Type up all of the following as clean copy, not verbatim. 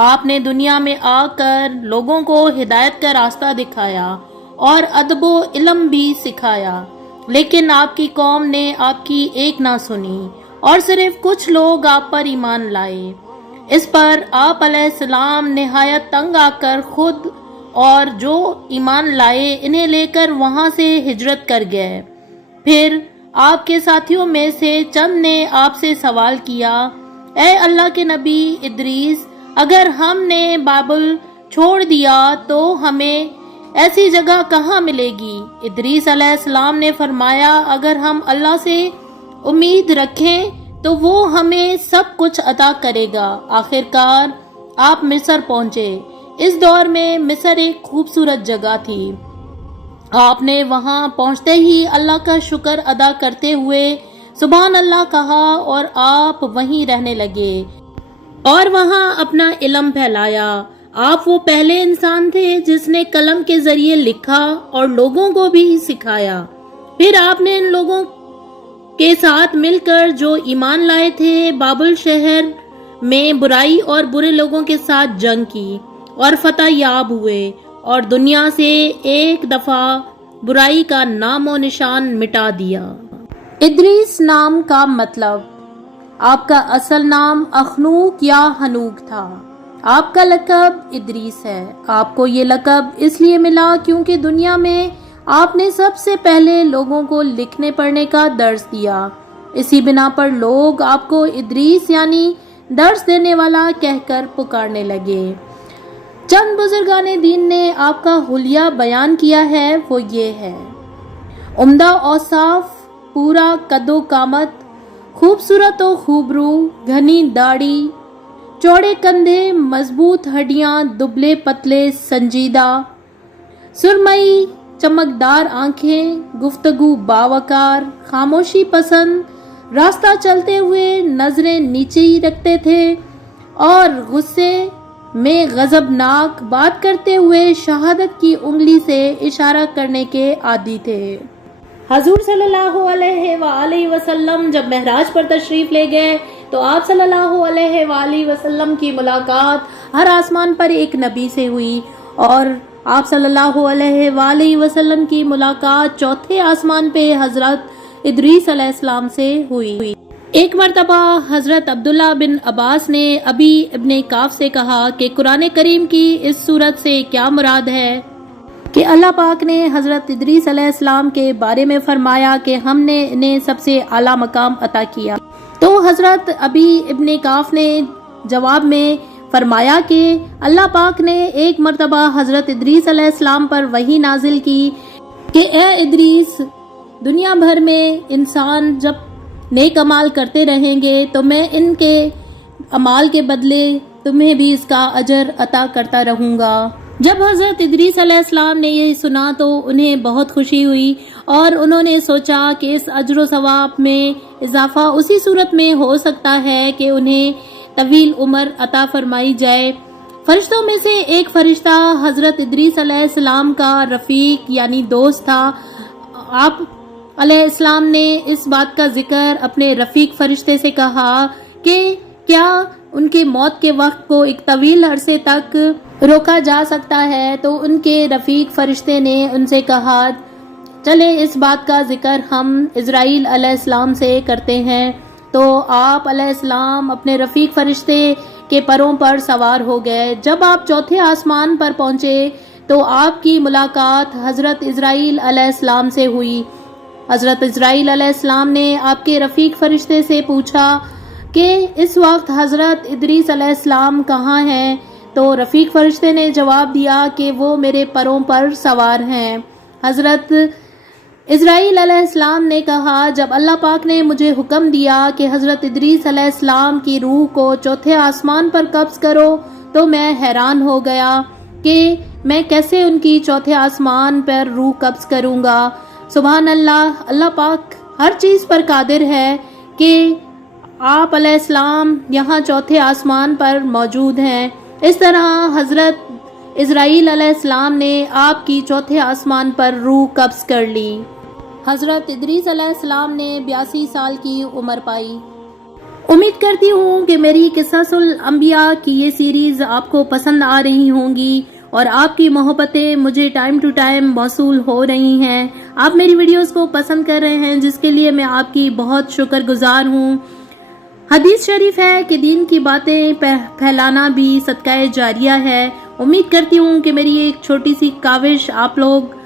آپ نے دنیا میں آ کر لوگوں کو ہدایت کا راستہ دکھایا اور ادب و علم بھی سکھایا، لیکن آپ کی قوم نے آپ کی ایک نہ سنی اور صرف کچھ لوگ آپ پر ایمان لائے۔ اس پر آپ علیہ السلام نہایت تنگ آ کر خود اور جو ایمان لائے انہیں لے کر وہاں سے ہجرت کر گئے۔ پھر آپ کے ساتھیوں میں سے چند نے آپ سے سوال کیا، اے اللہ کے نبی ادریس، اگر ہم نے بابل چھوڑ دیا تو ہمیں ایسی جگہ کہاں ملے گی؟ ادریس علیہ السلام نے فرمایا، اگر ہم اللہ سے امید رکھیں تو وہ ہمیں سب کچھ عطا کرے گا۔ آخر کار آپ مصر پہنچے۔ اس دور میں مصر ایک خوبصورت جگہ تھی۔ آپ نے وہاں پہنچتے ہی اللہ کا شکر ادا کرتے ہوئے سبحان اللہ کہا اور آپ وہیں رہنے لگے اور وہاں اپنا علم پھیلایا۔ آپ وہ پہلے انسان تھے جس نے قلم کے ذریعے لکھا اور لوگوں کو بھی سکھایا۔ پھر آپ نے ان لوگوں کے ساتھ مل کر جو ایمان لائے تھے بابل شہر میں برائی اور برے لوگوں کے ساتھ جنگ کی اور فتح یاب ہوئے اور دنیا سے ایک دفعہ برائی کا نام و نشان مٹا دیا۔ ادریس نام کا مطلب، آپ کا اصل نام اخنوک یا ہنوک تھا۔ آپ کا لقب ادریس ہے۔ آپ کو یہ لقب اس لیے ملا کیونکہ دنیا میں آپ نے سب سے پہلے لوگوں کو لکھنے پڑھنے کا درس دیا۔ اسی بنا پر لوگ آپ کو ادریس یعنی درس دینے والا کہہ کر پکارنے لگے۔ چند بزرگان دین نے آپ کا حلیہ بیان کیا ہے، وہ یہ ہے: عمدہ اوصاف، پورا قد و قامت، خوبصورت و خوبرو، گھنی داڑھی، چوڑے کندھے، مضبوط ہڈیاں، دبلے پتلے، سنجیدہ، سرمئی چمکدار آنکھیں، گفتگو باوقار، خاموشی پسند، راستہ چلتے ہوئے نظریں نیچے ہی رکھتے تھے اور غصے میں غضبناک بات کرتے ہوئے شہادت کی انگلی سے اشارہ کرنے کے عادی تھے۔ حضور صلی اللہ علیہ وآلہ وسلم جب معراج پر تشریف لے گئے تو آپ صلی اللہ علیہ وآلہ وسلم کی ملاقات ہر آسمان پر ایک نبی سے ہوئی اور آپ صلی اللہ علیہ وآلہ وسلم کی ملاقات چوتھے آسمان پہ حضرت ادریس علیہ السلام سے ہوئی۔ ایک مرتبہ حضرت عبداللہ بن عباس نے ابی ابن کعب سے کہا کہ قرآن کریم کی اس سورت سے کیا مراد ہے کہ اللہ پاک نے حضرت ادریس علیہ السلام کے بارے میں فرمایا کہ ہم نے انہیں سب سے اعلیٰ مقام عطا کیا۔ تو حضرت ابی ابن کعب نے جواب میں فرمایا کہ اللہ پاک نے ایک مرتبہ حضرت ادریس علیہ السلام پر وحی نازل کی کہ اے ادریس، دنیا بھر میں انسان جب نیک اعمال کرتے رہیں گے تو میں ان کے اعمال کے بدلے تمہیں بھی اس کا اجر عطا کرتا رہوں گا۔ جب حضرت ادریس علیہ السلام نے یہ سنا تو انہیں بہت خوشی ہوئی اور انہوں نے سوچا کہ اس اجر و ثواب میں اضافہ اسی صورت میں ہو سکتا ہے کہ انہیں طویل عمر عطا فرمائی جائے۔ فرشتوں میں سے ایک فرشتہ حضرت ادریس علیہ السلام کا رفیق یعنی دوست تھا۔ آپ علیہ السلام نے اس بات کا ذکر اپنے رفیق فرشتے سے کہا کہ کیا ان کی موت کے وقت کو ایک طویل عرصے تک روکا جا سکتا ہے؟ تو ان کے رفیق فرشتے نے ان سے کہا، چلے اس بات کا ذکر ہم اسرائیل علیہ السلام سے کرتے ہیں۔ تو آپ علیہ السلام اپنے رفیق فرشتے کے پروں پر سوار ہو گئے۔ جب آپ چوتھے آسمان پر پہنچے تو آپ کی ملاقات حضرت اسرائیل علیہ السلام سے ہوئی۔ حضرت اسرائیل علیہ السلام نے آپ کے رفیق فرشتے سے پوچھا کہ اس وقت حضرت ادریس علیہ السلام کہاں ہیں؟ تو رفیق فرشتے نے جواب دیا کہ وہ میرے پروں پر سوار ہیں۔ حضرت اسرائیل علیہ السلام نے کہا، جب اللہ پاک نے مجھے حکم دیا کہ حضرت ادریس علیہ السلام کی روح کو چوتھے آسمان پر قبض کرو تو میں حیران ہو گیا کہ میں کیسے ان کی چوتھے آسمان پر روح قبض کروں گا۔ سبحان اللہ، اللہ پاک ہر چیز پر قادر ہے کہ آپ علیہ السلام یہاں چوتھے آسمان پر موجود ہیں۔ اس طرح حضرت اسرائیل علیہ السلام نے آپ کی چوتھے آسمان پر روح قبض کر لی۔ حضرت ادریس علیہ السلام نے 82 سال کی عمر پائی۔ امید کرتی ہوں کہ میری قصص الانبیاء کی یہ سیریز آپ کو پسند آ رہی ہوں گی اور آپ کی محبتیں مجھے ٹائم ٹو ٹائم موصول ہو رہی ہیں. آپ میری ویڈیوز کو پسند کر رہے ہیں جس کے لیے میں آپ کی بہت شکر گزار ہوں. حدیث شریف ہے کہ دین کی باتیں پھیلانا بھی صدقہ جاریہ ہے. امید کرتی ہوں کہ میری ایک چھوٹی سی کاوش آپ لوگ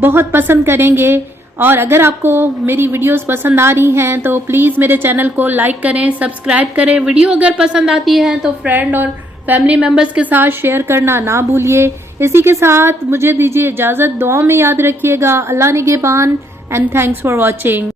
بہت پسند کریں گے، اور اگر آپ کو میری ویڈیوز پسند آ رہی ہیں تو پلیز میرے چینل کو لائک کریں، سبسکرائب کریں. ویڈیو اگر پسند آتی ہے تو فرینڈ اور فیملی ممبرز کے ساتھ شیئر کرنا نہ بھولیے. اسی کے ساتھ مجھے دیجیے اجازت، دعاؤں میں یاد رکھیے گا. اللہ نگہبان، اینڈ تھینکس فار واچنگ.